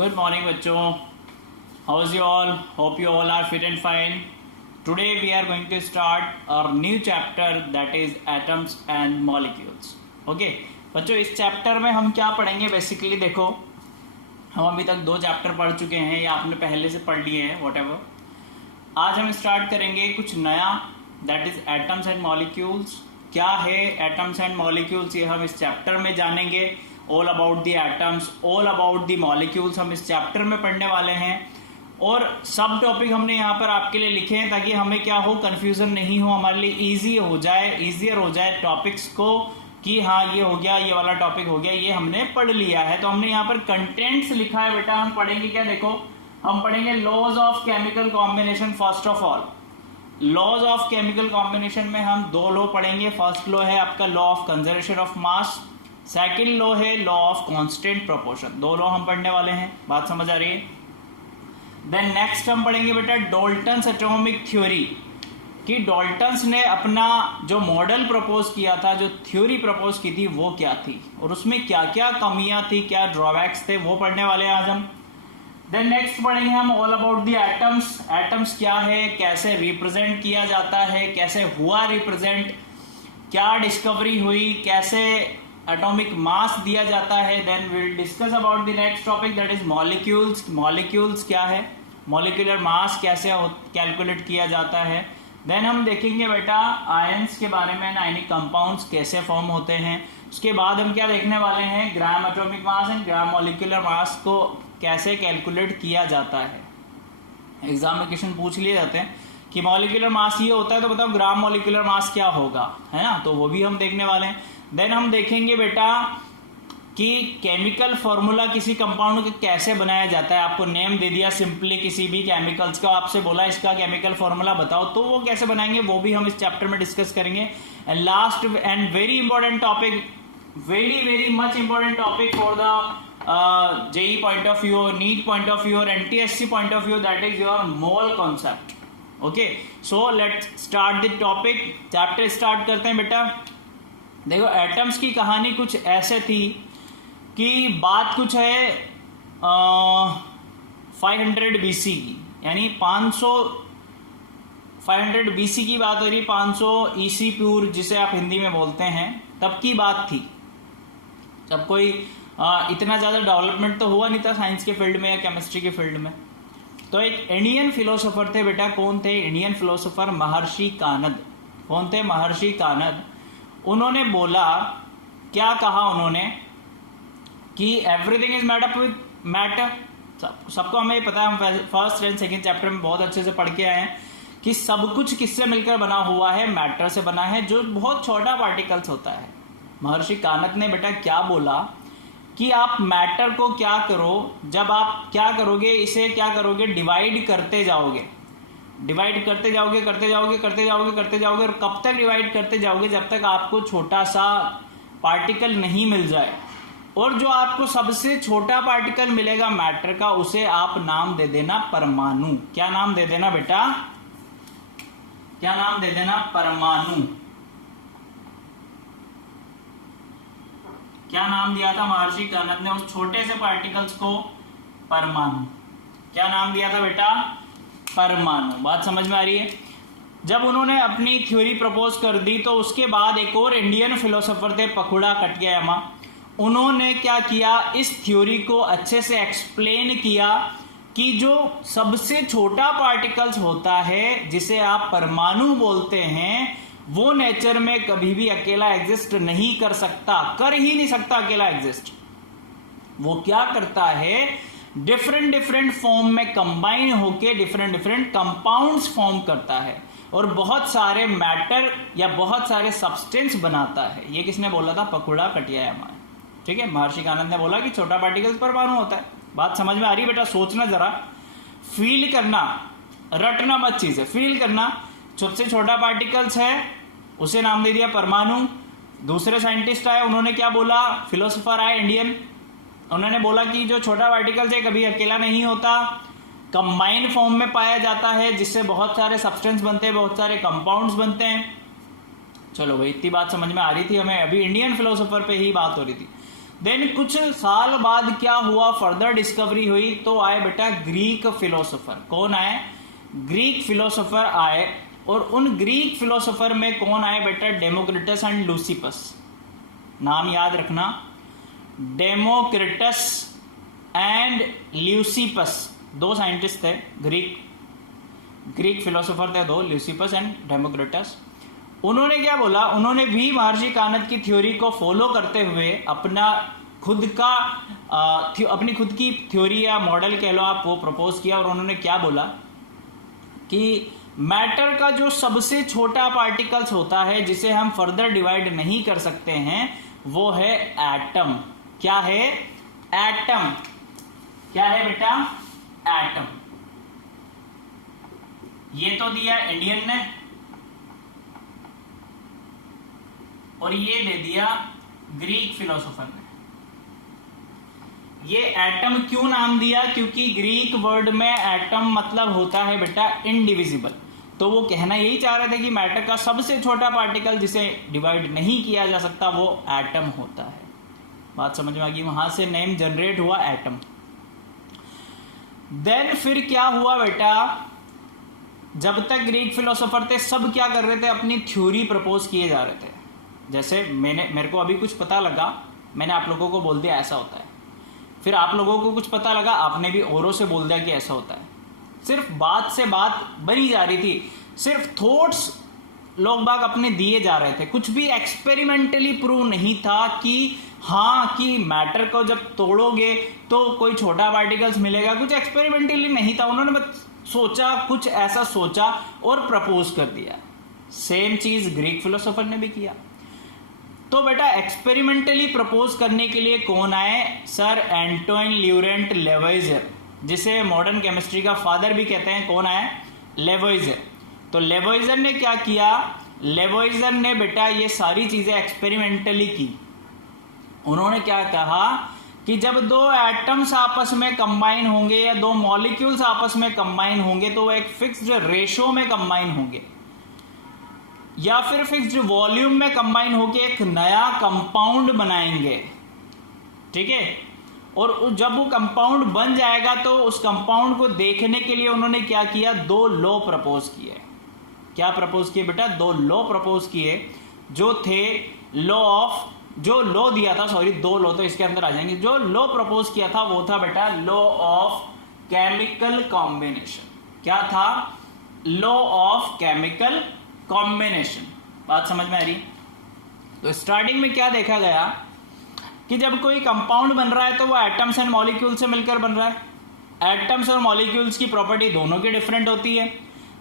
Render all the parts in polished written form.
Good morning, बच्चों. How's you all? Hope you all are fit and fine. Today we are going to start our new chapter, that is atoms and molecules. Okay, बच्चों इस chapter में हम क्या पढ़ेंगे? Basically देखो, हम अभी तक 2 चैप्टर पढ़ चुके हैं या आपने पहले से पढ़ लिए हैं, whatever. आज हम स्टार्ट करेंगे कुछ नया, that is atoms and molecules. क्या है एटम्स एंड मॉलिक्यूल्स, ये हम इस चैप्टर में जानेंगे. All about the atoms, all about the molecules हम इस चैप्टर में पढ़ने वाले हैं. और सब टॉपिक हमने यहाँ पर आपके लिए लिखे हैं ताकि हमें क्या हो, कन्फ्यूज़न नहीं हो, हमारे लिए ईजियर हो जाए टॉपिक्स को कि हाँ ये हो गया, ये वाला टॉपिक हो गया, ये हमने पढ़ लिया है. तो हमने यहाँ पर कंटेंट्स लिखा है बेटा. हम पढ़ेंगे क्या, देखो हम पढ़ेंगे laws of chemical combination. First of all laws of chemical combination में हम 2 लॉ पढ़ेंगे. फर्स्ट लॉ है आपका law of conservation of mass, second law है law of constant proportion. 2 law हम पढ़ने वाले हैं. बात समझ आ रही है? देन नेक्स्ट हम पढ़ेंगे बेटा डाल्टन्स एटॉमिक थ्योरी, कि डाल्टन्स ने अपना जो मॉडल प्रपोज किया था, जो थ्योरी प्रपोज की थी, वो क्या थी और उसमें क्या क्या कमियां थी, क्या ड्रॉबैक्स थे, वो पढ़ने वाले हैं आज हम. देन नेक्स्ट पढ़ेंगे हम all about the atoms. Atoms क्या है, कैसे रिप्रेजेंट किया जाता है, कैसे हुआ रिप्रेजेंट, क्या डिस्कवरी हुई, कैसे एटॉमिक मास दिया जाता है. Then will discuss about the next topic, that is molecules. Molecules क्या है, मॉलिक्यूलर मास कैसे कैलकुलेट किया जाता है. देन हम देखेंगे बेटा आयंस के बारे में, आयनिक कंपाउंड्स कैसे फॉर्म होते हैं. उसके बाद हम क्या देखने वाले हैं, gram atomic mass and gram molecular mass को कैसे कैलकुलेट किया जाता है. एग्जाम में क्वेश्चन पूछ लिए जाते हैं कि मॉलिक्यूलर मास ये होता है, तो बताओ ग्राम मॉलिक्यूलर मास क्या होगा, है ना. तो वो भी हम देखने वाले हैं. देन हम देखेंगे बेटा कि केमिकल फॉर्मूला किसी कंपाउंड को कैसे बनाया जाता है. आपको नेम दे दिया सिंपली किसी भी केमिकल्स का, आपसे बोला इसका केमिकल फॉर्मूला बताओ, तो वो कैसे बनाएंगे वो भी हम इस चैप्टर में डिस्कस करेंगे. And last and very important topic, very much important topic for the JEE point of view, NEET point of view और NTSC point of view, that is your mole concept. Okay, so let's start the topic. Chapter start करते हैं बेटा. देखो atoms की कहानी कुछ ऐसे थी कि बात कुछ है 500 BC की, यानी 500 BC की बात हो रही, 500 ईसी पूर्व जिसे आप हिंदी में बोलते हैं, तब की बात थी. तब कोई इतना ज़्यादा डेवलपमेंट तो हुआ नहीं था साइंस के फील्ड में या केमिस्ट्री के फील्ड में. तो एक इंडियन फिलोसोफर थे बेटा. कौन थे इंडियन फिलोसोफर? महर्षि कानद. कौन थे? महर्षि कानद. उन्होंने बोला, क्या कहा उन्होंने कि everything is made up with matter. सबको हमें पता है, हम फर्स्ट एंड सेकेंड चैप्टर में बहुत अच्छे से पढ़ के आए हैं कि सब कुछ किससे मिलकर बना हुआ है, मैटर से बना है, जो बहुत छोटा पार्टिकल्स होता है. महर्षि कानद ने बेटा क्या बोला कि आप मैटर को क्या करो, जब आप क्या करोगे, इसे क्या करोगे, डिवाइड करते जाओगे, डिवाइड करते जाओगे, करते जाओगे, करते जाओगे, करते जाओगे, और कब तक डिवाइड करते जाओगे, जब तक आपको छोटा सा पार्टिकल नहीं मिल जाए. और जो आपको सबसे छोटा पार्टिकल मिलेगा मैटर का, उसे आप नाम दे देना परमाणु. क्या नाम दे देना बेटा, क्या नाम दे देना? परमाणु. क्या नाम दिया था महर्षि कानद ने उस छोटे से पार्टिकल्स को? परमाणु. क्या नाम दिया था बेटा? परमाणु. बात समझ में आ रही है? जब उन्होंने अपनी थ्योरी प्रपोज कर दी, तो उसके बाद एक और इंडियन फिलोसोफर थे, पकुड़ा कटयामा. उन्होंने क्या किया, इस थ्योरी को अच्छे से एक्सप्लेन किया कि जो सबसे छोटा पार्टिकल्स होता है, जिसे आप परमाणु बोलते हैं, वो नेचर में कभी भी अकेला एग्जिस्ट नहीं कर सकता, कर ही नहीं सकता अकेला एग्जिस्ट. वो क्या करता है, डिफरेंट फॉर्म में कंबाइन होके डिफरेंट कंपाउंड्स फॉर्म करता है और बहुत सारे मैटर या बहुत सारे सब्सटेंस बनाता है. ये किसने बोला था? पकुड़ा कटयामा. ठीक है, महर्षि कानद ने बोला कि छोटा पार्टिकल परमाणु होता है. बात समझ में आ रही बेटा? सोचना जरा, फील करना, रटना मत चीजें, फील करना. सबसे छोटा पार्टिकल्स है, उसे नाम दे दिया परमाणु. दूसरे साइंटिस्ट आए, उन्होंने क्या बोला, फिलोसोफर आए इंडियन, उन्होंने बोला कि जो छोटा पार्टिकल्स है कभी अकेला नहीं होता, कंबाइन फॉर्म में पाया जाता है, जिससे बहुत सारे सब्सटेंस बनते हैं, बहुत सारे कंपाउंड्स बनते हैं. चलो भाई, इतनी बात समझ में आ रही थी हमें. अभी इंडियन फिलोसोफर पे ही बात हो रही थी. देन कुछ साल बाद क्या हुआ, फर्दर डिस्कवरी हुई, तो आए बेटा ग्रीक फिलोसोफर। कौन आए? ग्रीक फिलोसोफर आए। और उन ग्रीक फिलोसोफर में कौन आए बेटा? Democritus and Leucippus. नाम याद रखना, डेमोक्रिटस एंड ल्यूसिपस, दो साइंटिस्ट थे, ग्रीक फिलोसोफर थे दो, ल्यूसिपस एंड डेमोक्रिटस। उन्होंने क्या बोला? उन्होंने भी महर्षि कानत की थ्योरी को फॉलो करते हुए अपनी खुद की थ्योरी या मॉडल कह लो आप, वो प्रपोज किया। और उन्होंने क्या बोला कि मैटर का जो सबसे छोटा पार्टिकल्स होता है जिसे हम फर्दर डिवाइड नहीं कर सकते हैं, वो है एटम। क्या है? एटम। क्या है बेटा? एटम। ये तो दिया इंडियन ने, और ये दे दिया ग्रीक फिलोसोफर ने। ये एटम क्यों नाम दिया? क्योंकि ग्रीक वर्ड में एटम मतलब होता है बेटा इनडिविजिबल। तो वो कहना यही चाह रहे थे कि मैटर का सबसे छोटा पार्टिकल जिसे डिवाइड नहीं किया जा सकता वो एटम होता है। बात समझ में आ गई? वहां से नेम जनरेट हुआ एटम। देन फिर क्या हुआ बेटा? जब तक ग्रीक फिलोसोफर थे सब क्या कर रहे थे? अपनी थ्योरी प्रपोज किए जा रहे थे। जैसे मेरे को अभी कुछ पता लगा, मैंने आप लोगों को बोल दिया ऐसा होता है, फिर आप लोगों को कुछ पता लगा, आपने भी औरों से बोल दिया कि ऐसा होता है। सिर्फ बात से बात बनी जा रही थी, सिर्फ थॉट्स लोग बाग अपने दिए जा रहे थे। कुछ भी एक्सपेरिमेंटली प्रूव नहीं था कि हाँ कि मैटर को जब तोड़ोगे तो कोई छोटा पार्टिकल्स मिलेगा, कुछ एक्सपेरिमेंटली नहीं था। उन्होंने बस सोचा, कुछ ऐसा सोचा और प्रपोज कर दिया। सेम चीज ग्रीक फिलोसोफर ने भी किया। तो बेटा एक्सपेरिमेंटली प्रपोज करने के लिए कौन आए? सर एंटोइन ल्यूरेंट लेवोइजर, जिसे मॉडर्न केमिस्ट्री का फादर भी कहते हैं। कौन आए? लेवोइजर। तो लेवोइजर ने क्या किया? लेवोइजर ने बेटा ये सारी चीजें एक्सपेरिमेंटली की। उन्होंने क्या कहा कि जब दो एटम्स आपस में कंबाइन होंगे या दो मॉलिक्यूल्स आपस में कंबाइन होंगे तो वो एक फिक्स्ड रेशो में कंबाइन होंगे या फिर फिक्स्ड वॉल्यूम में कंबाइन होकर एक नया कंपाउंड बनाएंगे। ठीक है? और जब वो कंपाउंड बन जाएगा तो उस कंपाउंड को देखने के लिए उन्होंने क्या किया? दो लॉ प्रपोज किए। क्या प्रपोज किए बेटा? दो लॉ प्रपोज किए जो थे जो लॉ दिया था, सॉरी दो लॉ तो इसके अंदर आ जाएंगे। जो लॉ प्रपोज किया था वो था बेटा लॉ ऑफ केमिकल कॉम्बिनेशन। क्या था? Law of chemical combination. बात समझ में आ रही? तो स्टार्टिंग में क्या देखा गया कि जब कोई कंपाउंड बन रहा है तो वो एटम्स एंड मॉलिक्यूल से मिलकर बन रहा है। एटम्स और मॉलिक्यूल्स की प्रॉपर्टी दोनों की डिफरेंट होती है,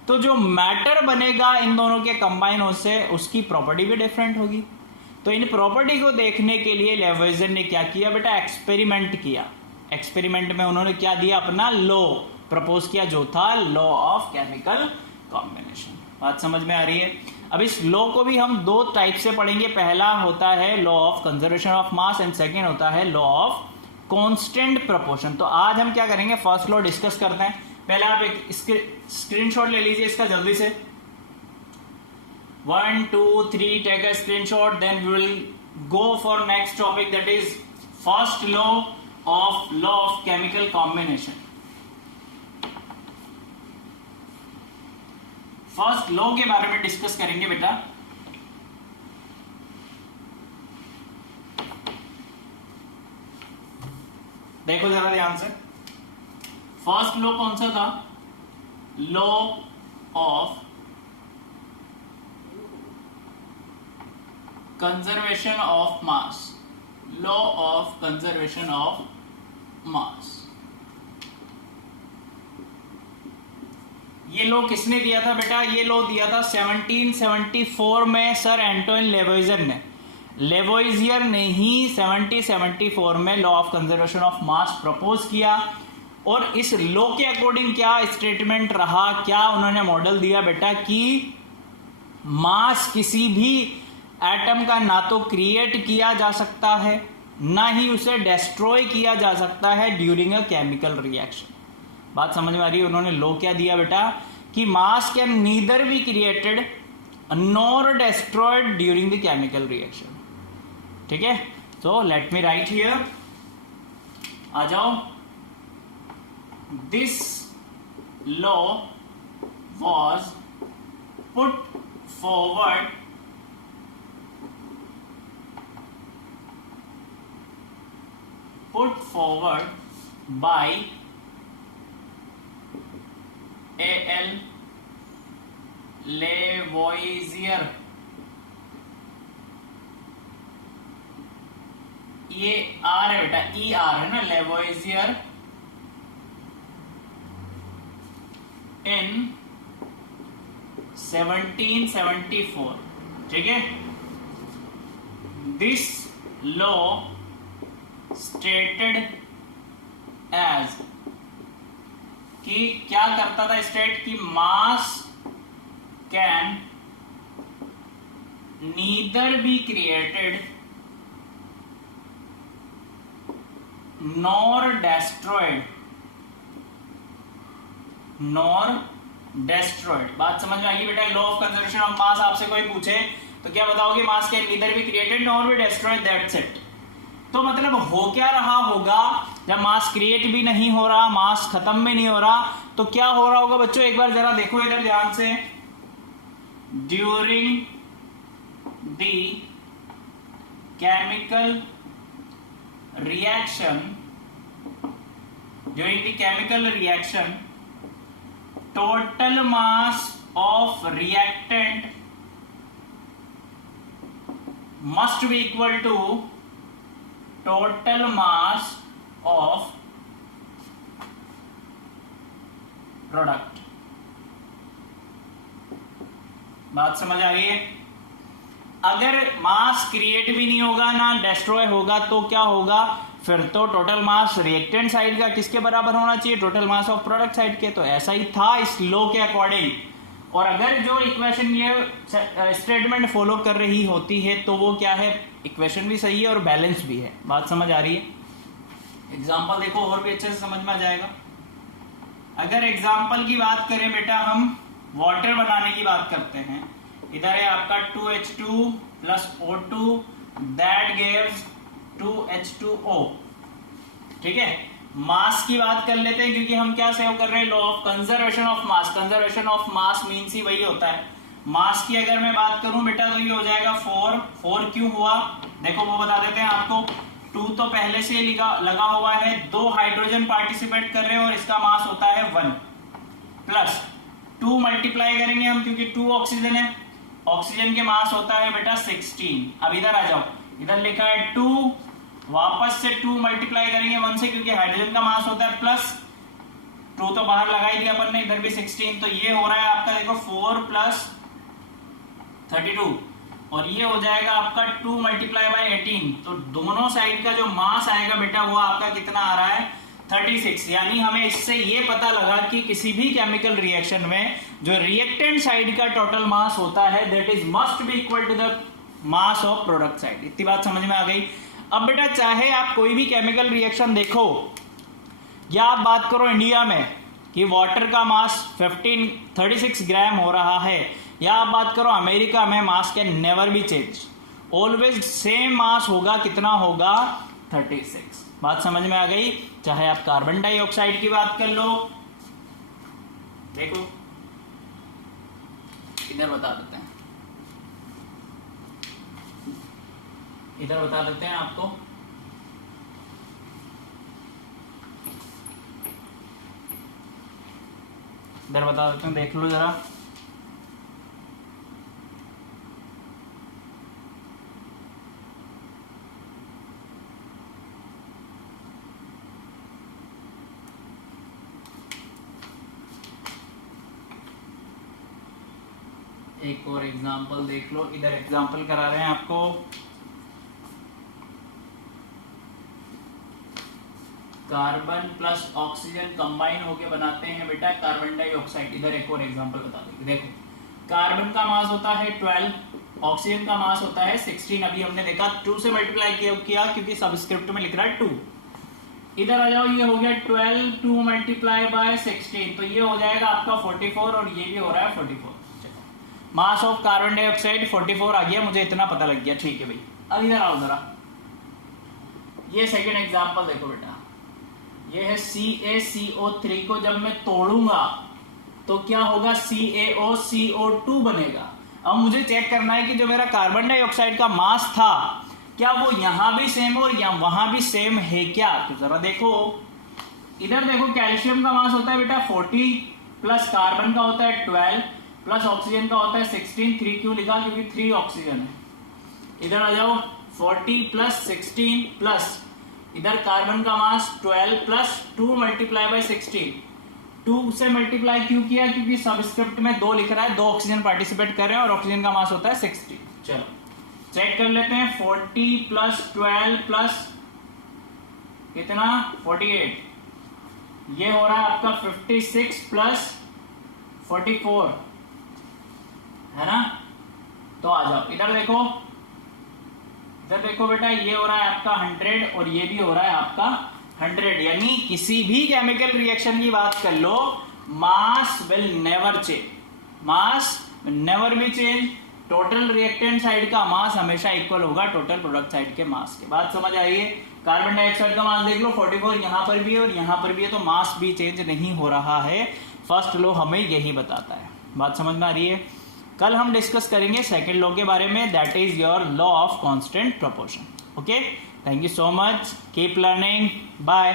तो जो मैटर बनेगा इन दोनों के कंबाइन होने से उसकी प्रॉपर्टी भी डिफरेंट होगी। तो इन प्रॉपर्टी को देखने के लिए लेवोइजर ने क्या किया बेटा? एक्सपेरिमेंट किया। एक्सपेरिमेंट में उन्होंने क्या दिया? अपना लॉ प्रपोज किया जो था लॉ ऑफ केमिकल कॉम्बिनेशन। बात समझ में आ रही है? अब इस लॉ को भी हम दो टाइप से पढ़ेंगे। पहला होता है law of conservation of mass and second होता है लॉ ऑफ कांस्टेंट प्रोपोर्शन। तो आज हम क्या करेंगे? फर्स्ट लॉ डिस्कस करते हैं। पहले आप एक स्क्रीनशॉट ले लीजिए इसका जल्दी से। 1 2 3 take a screenshot, then we will go for next topic, that is first law of chemical combination. First law के बारे में डिस्कस करेंगे बेटा। देखो जरा ध्यान से, फर्स्ट लॉ कौन सा था? Law of conservation of mass. Law of conservation of मास। ये लॉ किसने दिया था बेटा? ये लॉ दिया था 1774 में सर एंटोइन लेवोइजर ने। लेवोइजर ने ही 1774 में law of conservation of mass propose किया। और इस लॉ के अकॉर्डिंग क्या स्टेटमेंट रहा, क्या उन्होंने मॉडल दिया बेटा कि मास किसी भी एटम का ना तो क्रिएट किया जा सकता है ना ही उसे डिस्ट्रॉय किया जा सकता है ड्यूरिंग अ केमिकल रिएक्शन। बात समझ में आ रही है? उन्होंने लॉ क्या दिया बेटा कि मास can neither be created nor destroyed during the chemical reaction. ठीक है? So let me write here. आ जाओ. This law was put forward by A.L. Lavoisier. ये आर है बेटा, ई आर है ना, लेवोइजियर इन 1774. ठीक है. दिस लॉ स्टेटेड एज कि क्या करता था स्टेट की मास can neither be created nor destroyed. बात समझ में आई बेटा. लॉ ऑफ कंजर्वेशन ऑफ मास आपसे कोई पूछे तो क्या बताओगे? मास can neither be created nor be destroyed, that's it. तो मतलब हो क्या रहा होगा जब मास क्रिएट भी नहीं हो रहा, मास खत्म भी नहीं हो रहा, तो क्या हो रहा होगा बच्चों? एक बार जरा देखो इधर ध्यान से. During the chemical reaction, total mass of reactant must be equal to total mass of product. बात समझ आ रही है? अगर मास क्रिएट भी नहीं होगा ना डिस्ट्रॉय होगा तो क्या होगा? फिर तो टोटल मास रिएक्टेंट साइड का किसके बराबर होना चाहिए? Total mass of product side के. तो ऐसा ही था इस लॉ के अकॉर्डिंग. और अगर जो इक्वेशन ये स्टेटमेंट फॉलो कर रही होती है तो वो क्या है? इक्वेशन भी सही है और बैलेंस भी है. बात समझ आ रही है? एग्जाम्पल देखो और भी अच्छे से समझ में आ जाएगा. अगर एग्जाम्पल की बात करें बेटा, हम वाटर बनाने की बात करते हैं. इधर है आपका 2H2 plus O2 that gives 2H2O. ठीक है. मास की बात कर लेते हैं क्योंकि हम क्या सेव कर रहे हैं? Law of conservation of mass. Conservation of mass means he वही होता है. मास की अगर मैं बात करूं बेटा तो ये हो जाएगा 4 क्यों हुआ? देखो वो बता देते हैं आपको. 2 तो पहले से लगा हुआ है, 2 हाइड्रोजन पार्टिसिपेट कर रहे हैं और इसका मास होता है 1 प्लस 2 मल्टीप्लाई करेंगे हम क्योंकि 2 ऑक्सीजन है. ऑक्सीजन के मास होता है बेटा 16. अब इधर आ जाओ, इधर लिखा है 2, वापस से 2 मल्टीप्लाई करेंगे 1 से क्योंकि हाइड्रोजन का मास होता है प्लस 2 तो बाहर लगा ही दिया अपन ने, इधर भी 16. तो ये हो रहा है आपका देखो 4 प्लस 32 और ये हो जाएगा आपका 2 मल्टीप्लाई बाय 18. तो दोनों साइड का जो मास आएगा बेटा वो आपका कितना आ रहा है? 36. यानी हमें इससे ये पता लगा कि किसी भी केमिकल रिएक्शन में जो रिएक्टेंट साइड का टोटल मास होता है that is must be equal to the mass of product side. इतनी बात समझ में आ गई. अब बेटा चाहे आप कोई भी केमिकल रिएक्शन देखो या आप बात करो इंडिया में कि वाटर का मास 36 ग्राम हो रहा है, या आप बात करो अमेरिका में, मास can never be change. Always same mass होगा. कितना होगा? 36. बात समझ में आ गई. चाहे आप कार्बन डाइऑक्साइड की बात कर लो, देखो इधर बता देते हैं, इधर बता देते हैं आपको. इधर बता देते हैं, देख लो जरा. एक और एग्जांपल देख लो. इधर एग्जांपल करा रहे हैं आपको. कार्बन प्लस ऑक्सीजन कंबाइन होके बनाते हैं बेटा कार्बन डाइऑक्साइड. इधर एक और एग्जांपल बता देंगे. देखो कार्बन का मास होता है 12, ऑक्सीजन का मास होता है 16. अभी हमने देखा 2 से मल्टीप्लाई किया क्योंकि सबस्क्रिप्ट में लिख रहा है 2. इधर आ जाओ, ये हो गया 12, 2 मल्टीप्लाई बाय 16 तो ये हो जाएगा आपका 44 और ये भी हो रहा है 44. मास ऑफ कार्बन डाइऑक्साइड 44 आ गया, मुझे इतना पता लग गया. ठीक है भाई. अब इधर आओ जरा. ये सेकेंड एग्जाम्पल देखो बेटा, ये है CaCO3 को जब मैं तोड़ूंगा तो क्या होगा, CaOCO2 बनेगा। अब मुझे चेक करना है कि जो मेरा कार्बन डाइऑक्साइड का मास था क्या वो यहां भी सेम और वहां भी सेम है क्या। तो जरा देखो, इधर देखो कैल्शियम का मास होता है बेटा 40 प्लस कार्बन का होता है 12 प्लस ऑक्सीजन का होता है 16। 3 क्यों लिखा, क्योंकि 3 ऑक्सीजन है। इधर आ जाओ 40 प्लस 16 प्लस इधर कार्बन का मास 12 प्लस 2 मल्टीप्लाई बाई 16। 2 से मल्टीप्लाई क्यों किया, क्योंकि सबस्क्रिप्ट में 2 लिख रहा है, 2 ऑक्सीजन पार्टिसिपेट कर रहे हैं और ऑक्सीजन का मास होता है 60। चलो चेक कर लेते हैं, 40 प्लस 12 प्लस कितना 48, ये हो रहा है आपका 56 प्लस 44, है ना। तो आ जाओ इधर देखो, इधर देखो बेटा, ये हो रहा है आपका 100 और ये भी हो रहा है आपका 100। यानी किसी भी केमिकल रिएक्शन की बात कर लो, mass will never change, mass never be change. Total reactant side का मास हमेशा इक्वल होगा टोटल प्रोडक्ट साइड के मास के। बात समझ आई है। कार्बन डाइऑक्साइड का मास देख लो 44 यहां पर भी है और यहां पर भी है, तो मास भी चेंज नहीं हो रहा है। फर्स्ट लॉ हमें यही बताता है। बात समझ में आ रही है। कल हम डिस्कस करेंगे सेकंड लॉ के बारे में, that is your law of constant proportion. Okay, thank you so much, keep learning, bye.